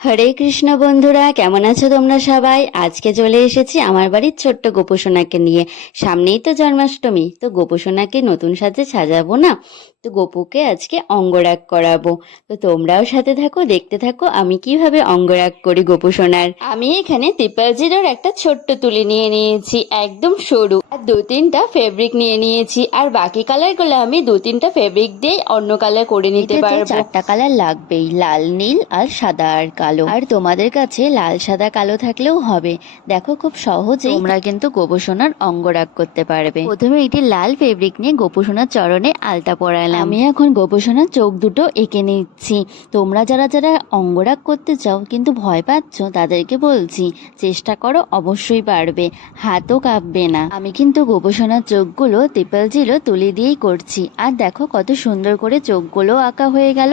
হরে কৃষ্ণ বন্ধুরা, কেমন আছো তোমরা সবাই? আজকে চলে এসেছি আমার বাড়ির ছোট্ট গোপুসোনাকে নিয়ে। সামনেই তো জন্মাষ্টমী, তো গোপুসোনাকে নতুন সাজে সাজাবো না? তো গোপুকে আজকে অঙ্গরাগ করাবো। তো তোমরাও সাথে থাকো, দেখতে থাকো আমি কিভাবে অঙ্গরাগ করি গোপুসোনার। আমি এখানে ট্রিপল জিরোর একটা ছোট্ট তুলি নিয়ে নিয়েছি, একদম সরু, আর 2-3টা ফেব্রিক নিয়ে নিয়েছি। আর বাকি কালারগুলো আমি 2-3টা ফেব্রিক দিয়ে অন্য কালার করে নিতে পারবো। 4টা কালার লাগবেই, লাল, নীল আর সাদা আর কালো। আর তোমাদের কাছে লাল, সাদা, কালো থাকলেও হবে। দেখো, খুব সহজেই তোমরা কিন্তু গোপুসোনার অঙ্গরাগ করতে পারবে। প্রথমে একটি লাল ফেব্রিক নিয়ে গোপুসোনার চরণে আলতা পরালাম। আমি এখন গোপুসোনার চোখ দুটো এঁকে নিচ্ছি। তোমরা যারা যারা অঙ্গরাগ করতে চাও কিন্তু ভয় পাচ্ছ, তাদেরকে বলছি চেষ্টা করো, অবশ্যই পারবে, হাতও কাঁপবে না। আমি কিন্তু গোপুসোনার চোখগুলো ট্রিপল জিরো তুলি দিয়েই করছি। আর দেখো কত সুন্দর করে চোখগুলো আঁকা হয়ে গেল।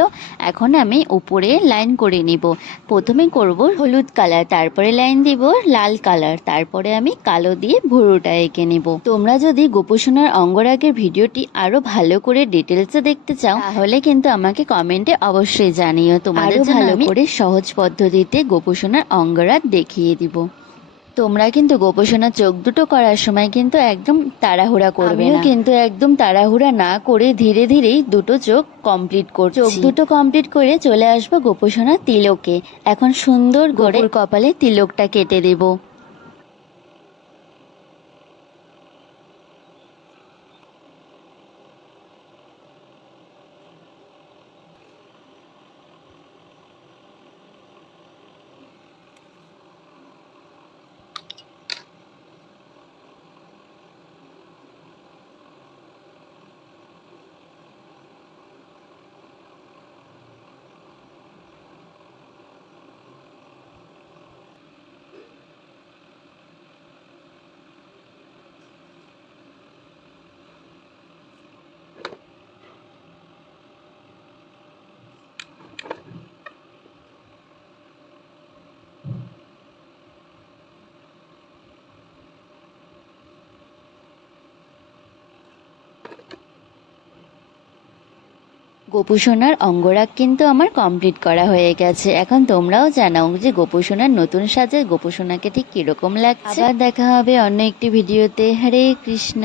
এখন আমি উপরে লাইন করে নিব। প্রথমে করব হলুদ কালার, তারপরে লাইন দিব লাল কালার, তারপরে আমি কালো দিয়ে ভুরুটা এঁকে নিব। তোমরা যদি গোপুসোনার অঙ্গরাগের ভিডিওটি আরো ভালো করে ডিটেলসে দেখতে চাও, তাহলে কিন্তু আমাকে কমেন্টে অবশ্যই জানিও। তোমাদের ভালো করে সহজ পদ্ধতিতে গোপুসোনার অঙ্গরাগ দেখিয়ে দিব। তোমরা কিন্তু গোপুসোনার চোখ দুটো করার সময় কিন্তু একদম তাড়াহুড়া করবে না। কিন্তু একদম তাড়াহুড়া না করে ধীরে ধীরেই দুটো চোখ কমপ্লিট করছি। চোখ দুটো কমপ্লিট করে চলে আসবো গোপুসোনার তিলকে। এখন সুন্দর করে কপালে তিলকটা কেটে দেব। গোপুসোনার অঙ্গরাগ কিন্তু আমার কমপ্লিট করা হয়ে গেছে। এখন তোমরাও জানাও যে গোপুসোনার নতুন সাজে গোপুসোনাকে ঠিক কিরকম লাগছে। আবার দেখা হবে অন্য একটি ভিডিওতে। হরে কৃষ্ণ।